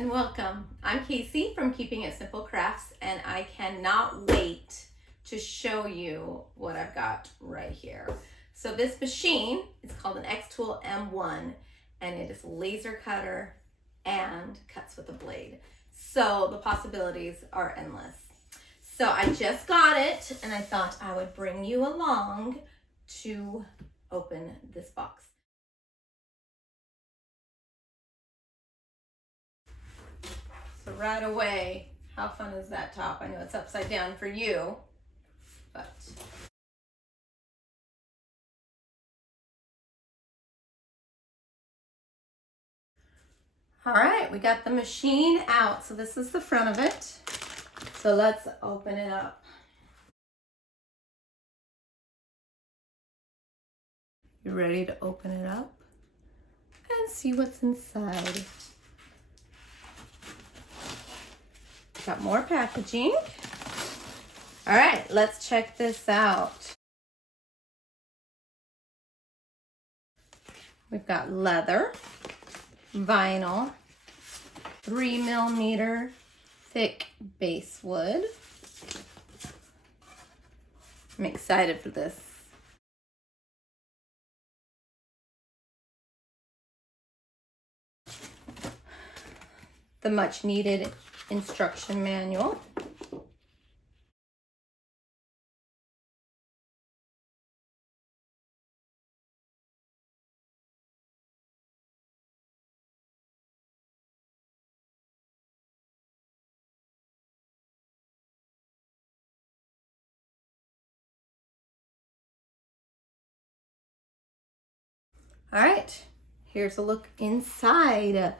and welcome. I'm Casey from Keeping It Simple Crafts, and I cannot wait to show you what I've got right here. So this machine is called an xTool M1, and it is a laser cutter and cuts with a blade. So the possibilities are endless. So I just got it, and I thought I would bring you along to open this box. So right away, how fun is that top? I know it's upside down for you, but all right, we got the machine out. So this is the front of it. So let's open it up. You ready to open it up and see what's inside? Got more packaging. All right, let's check this out. We've got leather, vinyl, 3mm thick base wood. I'm excited for this. The much needed instruction manual. All right, here's a look inside.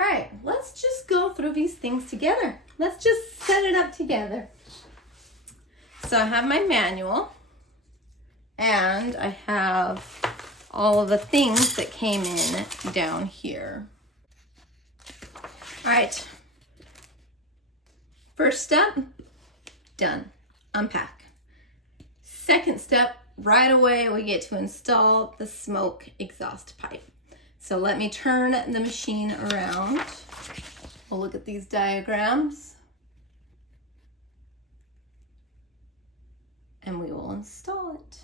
All right, let's just go through these things together. Let's just set it up together. So I have my manual, and I have all of the things that came in down here. All right, first step, done, unpack. Second step, right away we get to install the smoke exhaust pipe. So let me turn the machine around. We'll look at these diagrams and we will install it.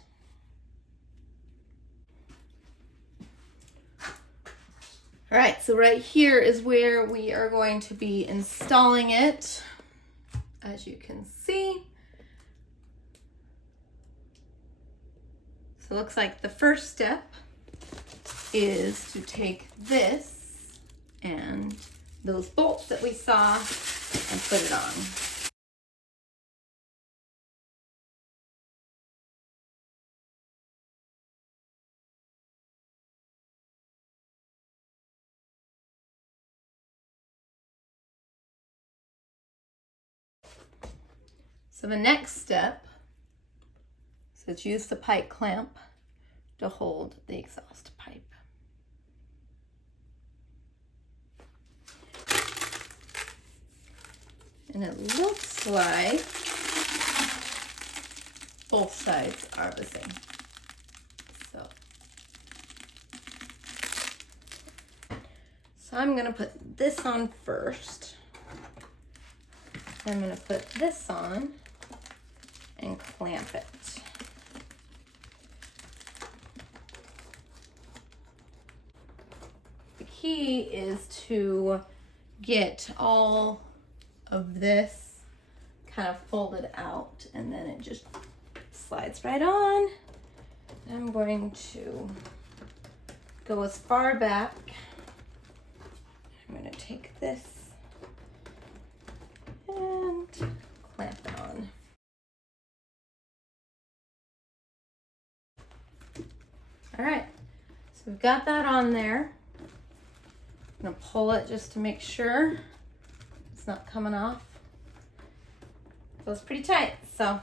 All right, so right here is where we are going to be installing it. As you can see, so it looks like the first step is to take this and those bolts that we saw and put it on. So the next step is to use the pipe clamp to hold the exhaust pipe. And it looks like both sides are the same. So I'm gonna put this on first. I'm gonna put this on and clamp it. The key is to get all of this kind of folded out, and then it just slides right on. I'm going to go as far back. I'm going to take this and clamp it on. All right, so we've got that on there. I'm going to pull it just to make sure it's not coming off. It feels pretty tight, so I'm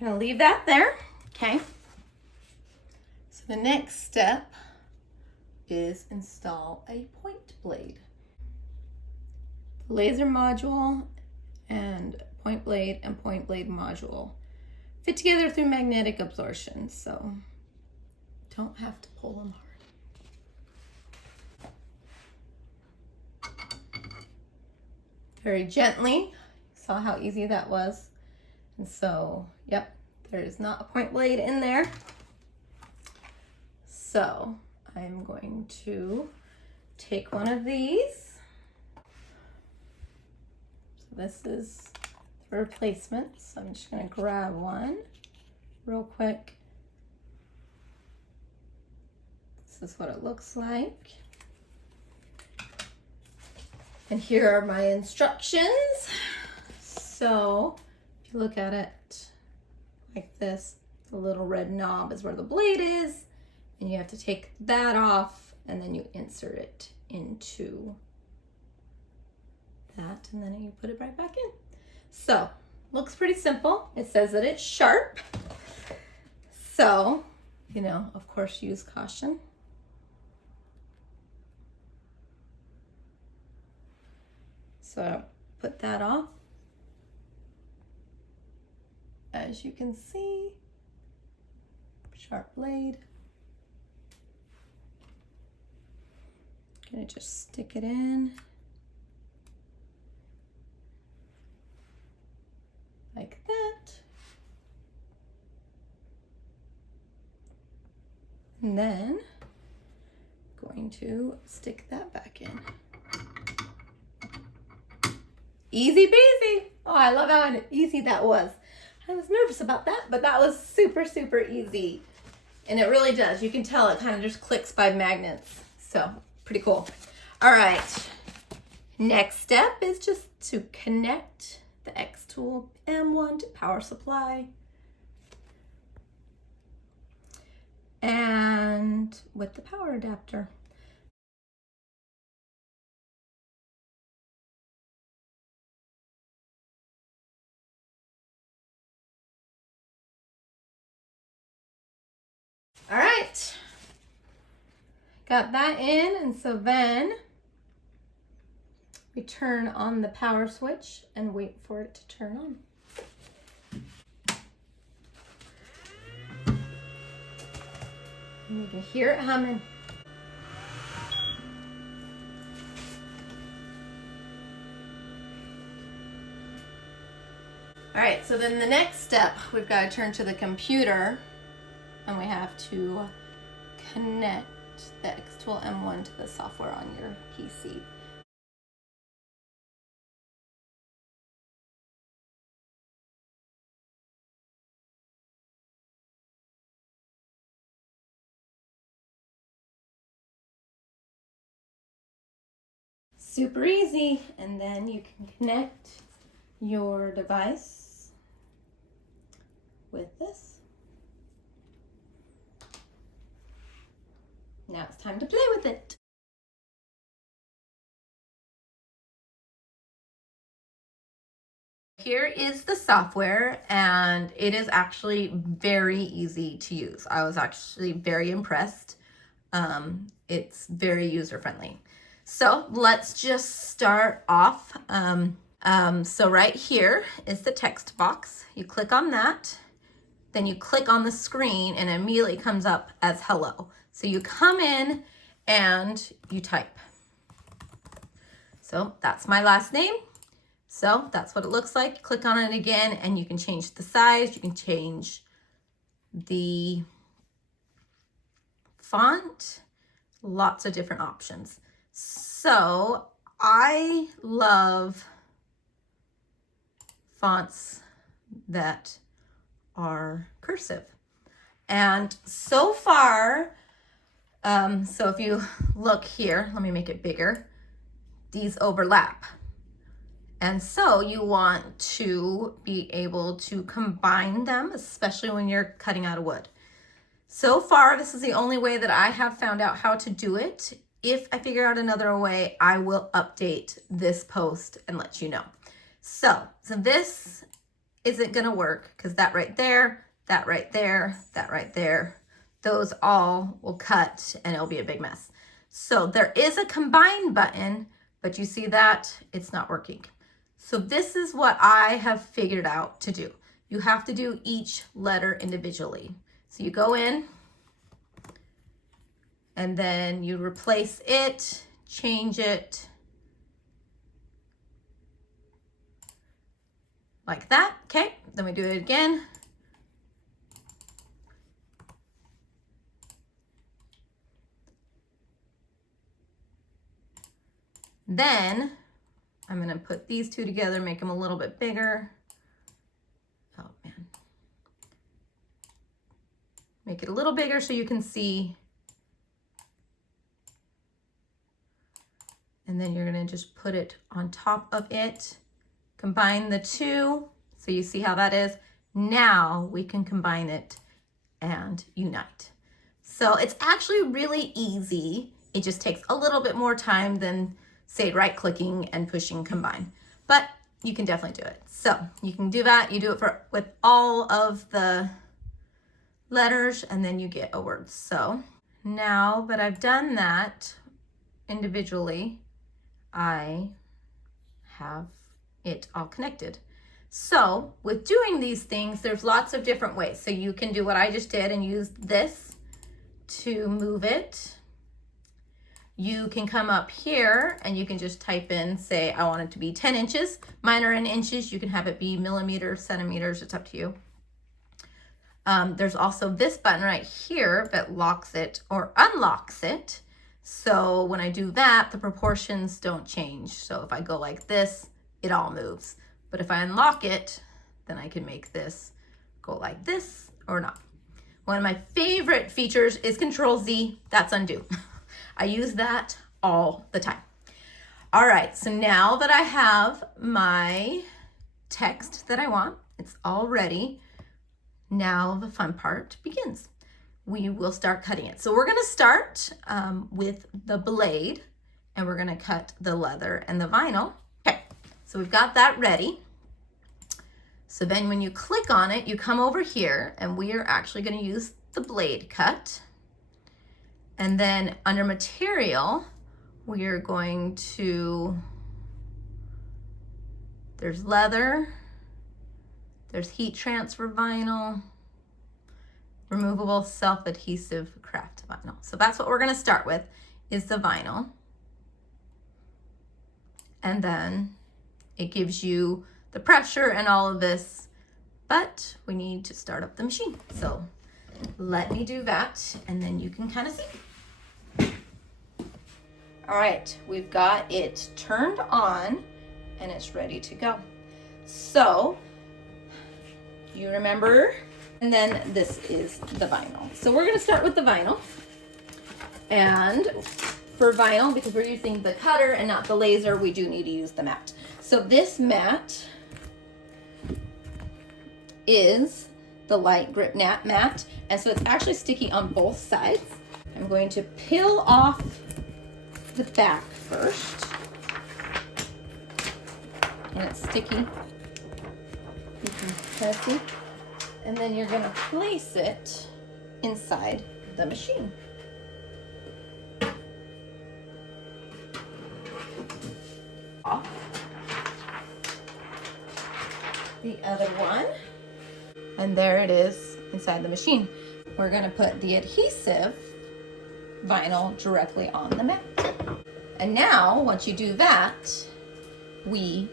going to leave that there. Okay. So the next step is install a point blade. laser module and point blade module fit together through magnetic absorption, so don't have to pull them hard. Very gently. Saw how easy that was. And so, yep, there's not a point blade in there. So I'm going to take one of these. So this is the replacement. So I'm just going to grab one real quick. This is what it looks like. And here are my instructions. So if you look at it like this, the little red knob is where the blade is, and you have to take that off, and then you insert it into that, and then you put it right back in. So looks pretty simple. It says that it's sharp. So, you know, of course, use caution. So put that off. As you can see, sharp blade. Gonna just stick it in like that. And then going to stick that back in. Easy peasy. Oh, I love how easy that was. I was nervous about that, but that was super, super easy. And it really does. You can tell it kind of just clicks by magnets. So pretty cool. All right. Next step is just to connect the xTool M1 to power supply. And with the power adapter. All right, got that in, and so then we turn on the power switch and wait for it to turn on. And you can hear it humming. All right, so then the next step, we've got to turn to the computer. And we have to connect the xTool M1 to the software on your PC. Super easy. And then you can connect your device with this. Now it's time to play with it. Here is the software, and it is actually very easy to use. I was actually very impressed. It's very user-friendly. So let's just start off. So right here is the text box. You click on that, then you click on the screen, and it immediately comes up as hello. So you come in and you type. So that's my last name. So that's what it looks like. Click on it again and you can change the size. You can change the font, lots of different options. So I love fonts that are cursive. And so far, so if you look here, let me make it bigger, these overlap. And so you want to be able to combine them, especially when you're cutting out of wood. So far, this is the only way that I have found out how to do it. If I figure out another way, I will update this post and let you know. So this isn't gonna work because that right there, that right there, that right there, those all will cut and it'll be a big mess. So there is a combine button, but you see that it's not working. So this is what I have figured out to do. You have to do each letter individually. So you go in and then you replace it, change it like that. Okay, then we do it again. Then I'm gonna put these two together, make them a little bit bigger. Oh man. Make it a little bigger so you can see. And then you're gonna just put it on top of it. Combine the two, so you see how that is. Now we can combine it and unite. So it's actually really easy. It just takes a little bit more time than, say, right-clicking and pushing combine. But you can definitely do it. So you can do that. You do it with all of the letters, and then you get a word. So now that I've done that individually, I have it all connected. So with doing these things, there's lots of different ways. So you can do what I just did and use this to move it. You can come up here and you can just type in, say, I want it to be 10 inches. Mine are in inches. You can have it be millimeters, centimeters. It's up to you. There's also this button right here that locks it or unlocks it. So when I do that, the proportions don't change. So if I go like this, it all moves. But if I unlock it, then I can make this go like this or not. One of my favorite features is Control Z. That's undo. I use that all the time. All right, so now that I have my text that I want, it's all ready. Now the fun part begins. We will start cutting it. So we're gonna start with the blade, and we're gonna cut the leather and the vinyl. Okay, so we've got that ready. So then when you click on it, you come over here, and we are actually gonna use the blade cut. And then under material, we are going to, there's leather, there's heat transfer vinyl, removable self-adhesive craft vinyl. So that's what we're gonna start with, is the vinyl. And then it gives you the pressure and all of this, but we need to start up the machine. So let me do that, and then you can kind of see. All right, we've got it turned on and it's ready to go. So you remember, and then this is the vinyl. So we're gonna start with the vinyl. And for vinyl, because we're using the cutter and not the laser, we do need to use the mat. So this mat is the light grip mat, and so it's actually sticky on both sides. I'm going to peel off the back first, and it's sticky. You can kind of see. And then you're going to place it inside the machine. Off the other one, and there it is inside the machine. We're going to put the adhesive vinyl directly on the mat. And now, once you do that, we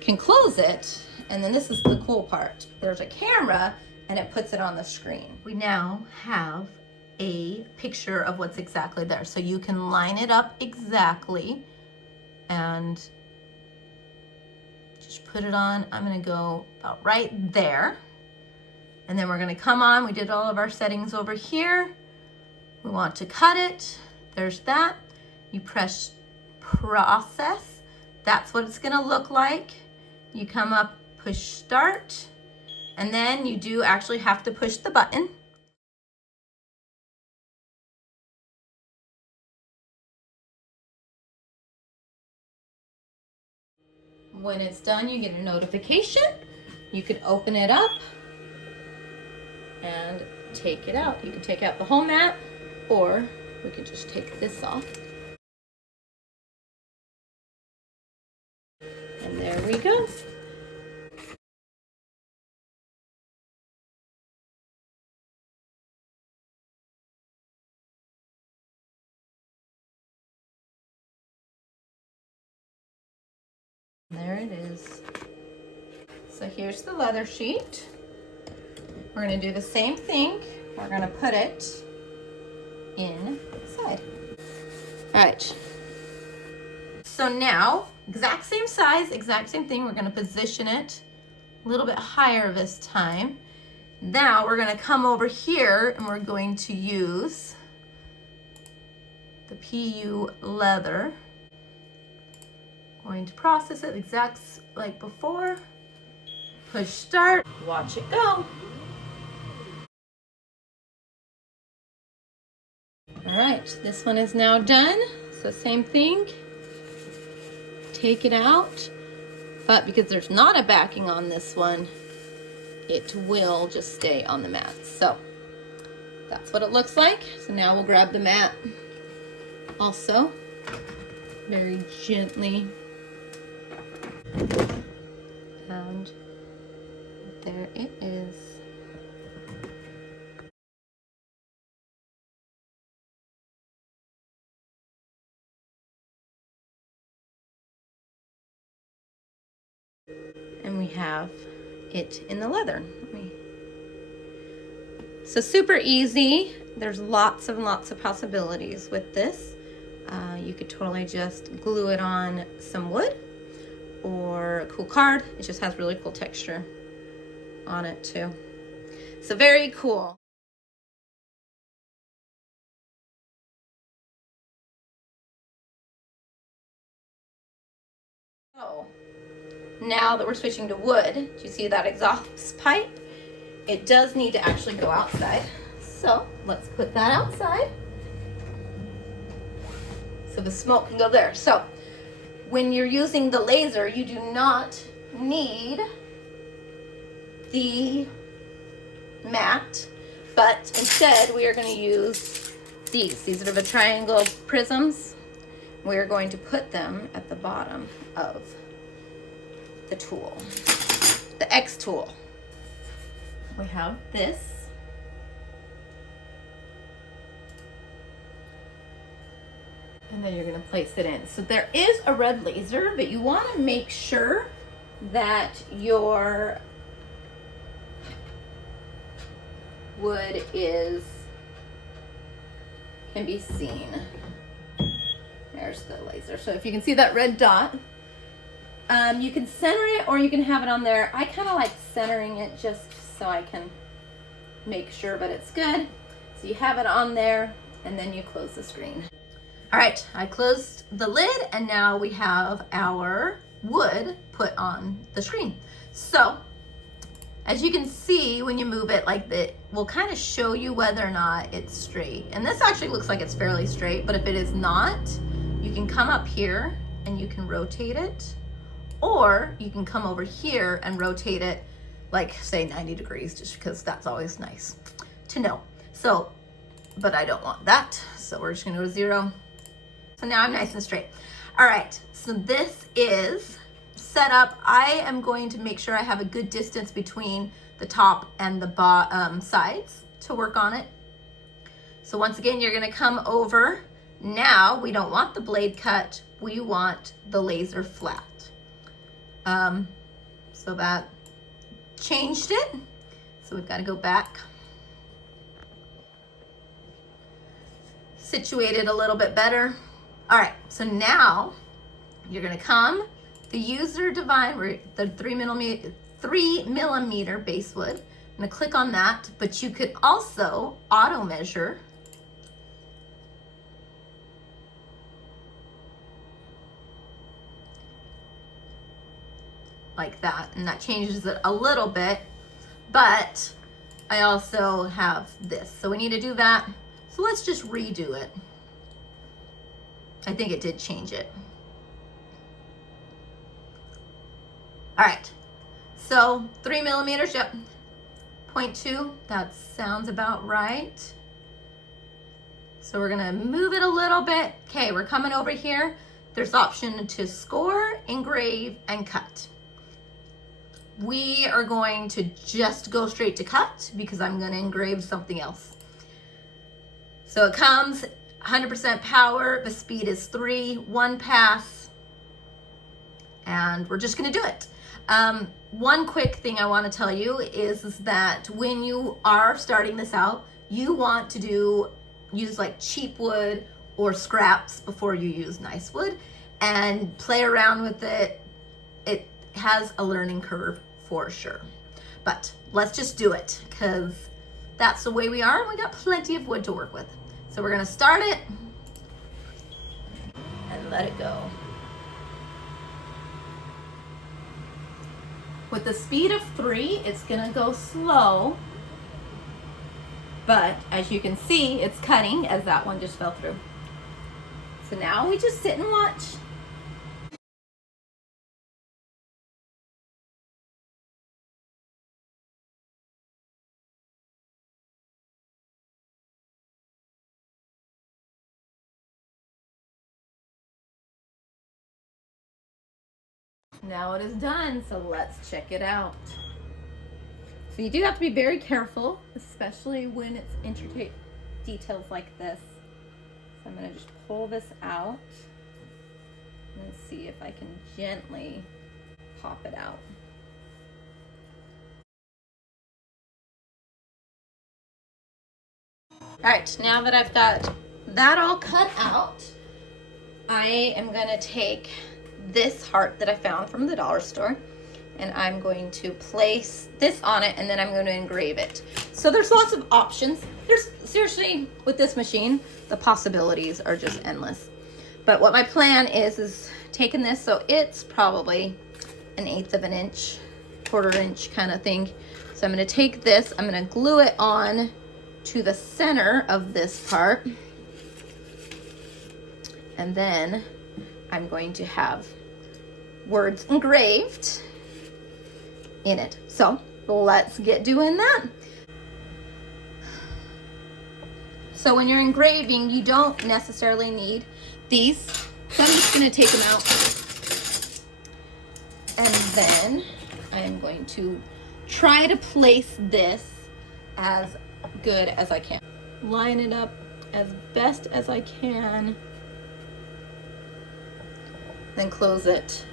can close it, and then this is the cool part. There's a camera, and it puts it on the screen. We now have a picture of what's exactly there. So you can line it up exactly and just put it on. I'm gonna go about right there. And then we're gonna come on. We did all of our settings over here. We want to cut it. There's that. You press process. That's what it's gonna look like. You come up, push start, and then you do actually have to push the button. When it's done, you get a notification. You can open it up and take it out. You can take out the whole mat, or we could just take this off. There it is. So here's the leather sheet. We're gonna do the same thing. We're gonna put it inside. All right. So now, exact same size, exact same thing. We're gonna position it a little bit higher this time. Now we're gonna come over here and we're going to use the PU leather. Going to process it exact like before. Push start, watch it go. All right, this one is now done. So same thing, take it out. But because there's not a backing on this one, it will just stay on the mat. So that's what it looks like. So now we'll grab the mat. Also, very gently. And there it is. And we have it in the leather. So super easy. There's lots and lots of possibilities with this. You could totally just glue it on some wood or a cool card. It just has really cool texture on it too. So very cool. So now that we're switching to wood, do you see that exhaust pipe? It does need to actually go outside. So let's put that outside so the smoke can go there. So when you're using the laser, you do not need the mat, but instead we are going to use these. These are the triangle prisms. We're going to put them at the bottom of the tool, the xTool. We have this. And then you're going to place it in. So there is a red laser, but you want to make sure that your wood can be seen. There's the laser. So if you can see that red dot, you can center it or you can have it on there. I kind of like centering it just so I can make sure, but it's good. So you have it on there and then you close the screen. All right, I closed the lid and now we have our wood put on the screen. So as you can see, when you move it like that, we'll kind of show you whether or not it's straight. And this actually looks like it's fairly straight, but if it is not, you can come up here and you can rotate it, or you can come over here and rotate it like say 90 degrees, just because that's always nice to know. So, but I don't want that. So we're just gonna go to 0. So now I'm nice and straight. All right, so this is set up. I am going to make sure I have a good distance between the top and the sides to work on it. So once again, you're gonna come over. Now we don't want the blade cut, we want the laser flat. So that changed it. So we've got to go back. Situate it a little bit better. All right, so now you're gonna come, the user divine, the 3 millimeter base wood. I'm gonna click on that, but you could also auto measure. Like that, and that changes it a little bit, but I also have this. So we need to do that. So let's just redo it. I think it did change it. All right, so 3 millimeters, yep. 0.2, that sounds about right. So we're gonna move it a little bit. Okay, we're coming over here. There's option to score, engrave, and cut. We are going to just go straight to cut because I'm gonna engrave something else. So it comes 100% power, the speed is 3, 1 pass, and we're just gonna do it. One quick thing I want to tell you is that when you are starting this out, you want to use like cheap wood or scraps before you use nice wood, and play around with it. It has a learning curve for sure, but let's just do it because that's the way we are and we got plenty of wood to work with. So we're gonna start it and let it go. With the speed of 3, it's gonna go slow, but as you can see, it's cutting as that one just fell through. So now we just sit and watch. Now it is done, so let's check it out. So you do have to be very careful, especially when it's intricate details like this. So I'm gonna just pull this out and see if I can gently pop it out. All right, now that I've got that all cut out, I am gonna take this heart that I found from the dollar store, and I'm going to place this on it, and then I'm going to engrave it. So there's lots of options. There's seriously, with this machine, the possibilities are just endless. But what my plan is taking this, so it's probably 1/8 of an inch, 1/4 inch kind of thing. So I'm going to take this, I'm going to glue it on to the center of this part, and then I'm going to have words engraved in it. So let's get doing that. So when you're engraving, you don't necessarily need these. So I'm just gonna take them out. And then I am going to try to place this as good as I can. Line it up as best as I can. Then close it.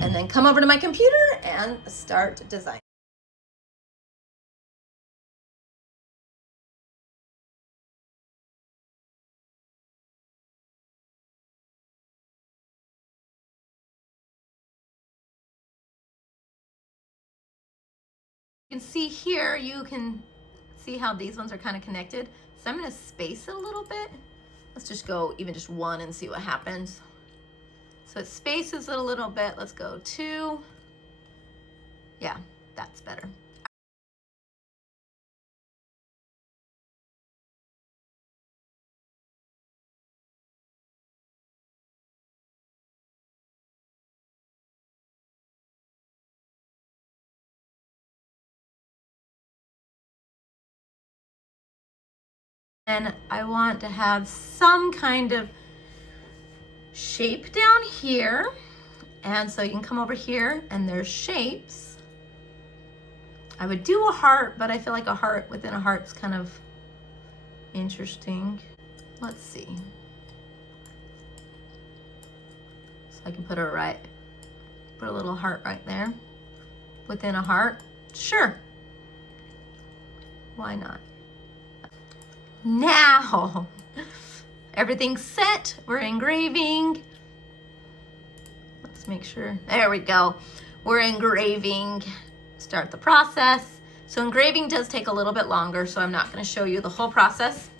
And then come over to my computer and start designing. You can see here, you can see how these ones are kind of connected. So I'm gonna space it a little bit. Let's just go even just 1 and see what happens. So it spaces it a little bit. Let's go 2. Yeah, that's better. And I want to have some kind of shape down here. And so you can come over here and there's shapes. I would do a heart, but I feel like a heart within a heart's kind of interesting. Let's see. So I can put a little heart right there within a heart. Sure. Why not? Now, everything's set. We're engraving. Let's make sure. There we go. We're engraving. Start the process. So engraving does take a little bit longer, so I'm not going to show you the whole process.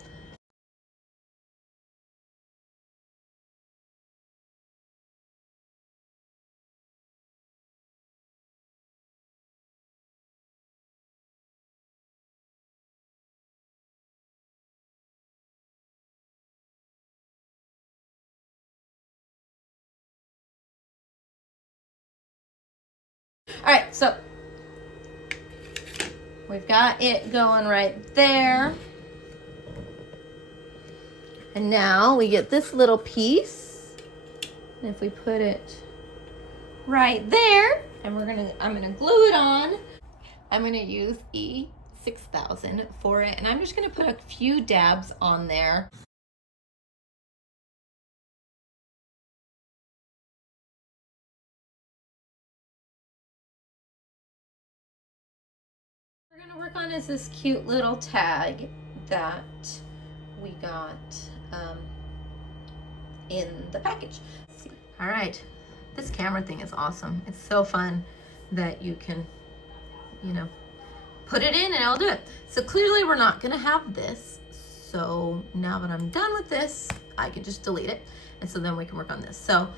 All right, so we've got it going right there. And now we get this little piece. And if we put it right there, and I'm gonna glue it on. I'm gonna use E6000 for it, and I'm just gonna put a few dabs on there. work on is this cute little tag that we got in the package. All right, this camera thing is awesome. It's so fun that you can, you know, put it in and it'll do it. So clearly we're not gonna have this. So now that I'm done with this, I can just delete it. And so then we can work on this. So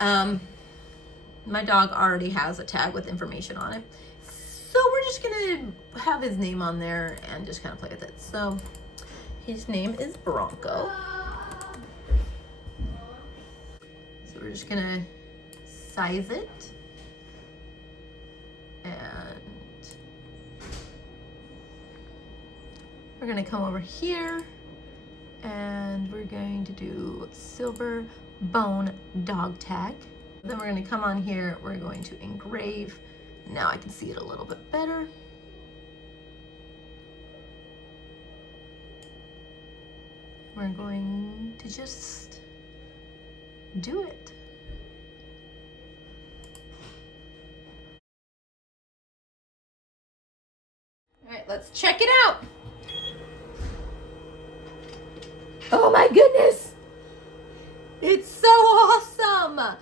my dog already has a tag with information on it. So we're just gonna have his name on there and just kind of play with it. So his name is Bronco. So we're just gonna size it. And we're gonna come over here and we're going to do silver bone dog tag. Then we're gonna come on here, we're going to engrave. Now I can see it a little bit better. We're going to just do it. All right, let's check it out. Oh my goodness. It's so awesome.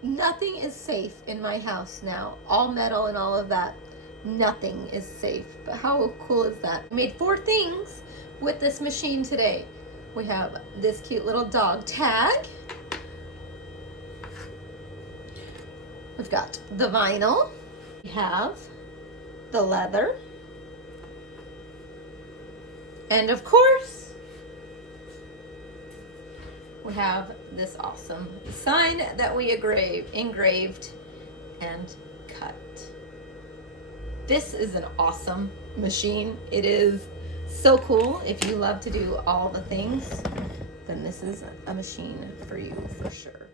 Nothing is safe in my house now. All metal and all of that. Nothing is safe. But how cool is that? I made 4 things with this machine today. We have this cute little dog tag. We've got the vinyl. We have the leather. And of course, we have this awesome sign that we engraved and cut. This is an awesome machine. It is so cool. If you love to do all the things, then this is a machine for you for sure.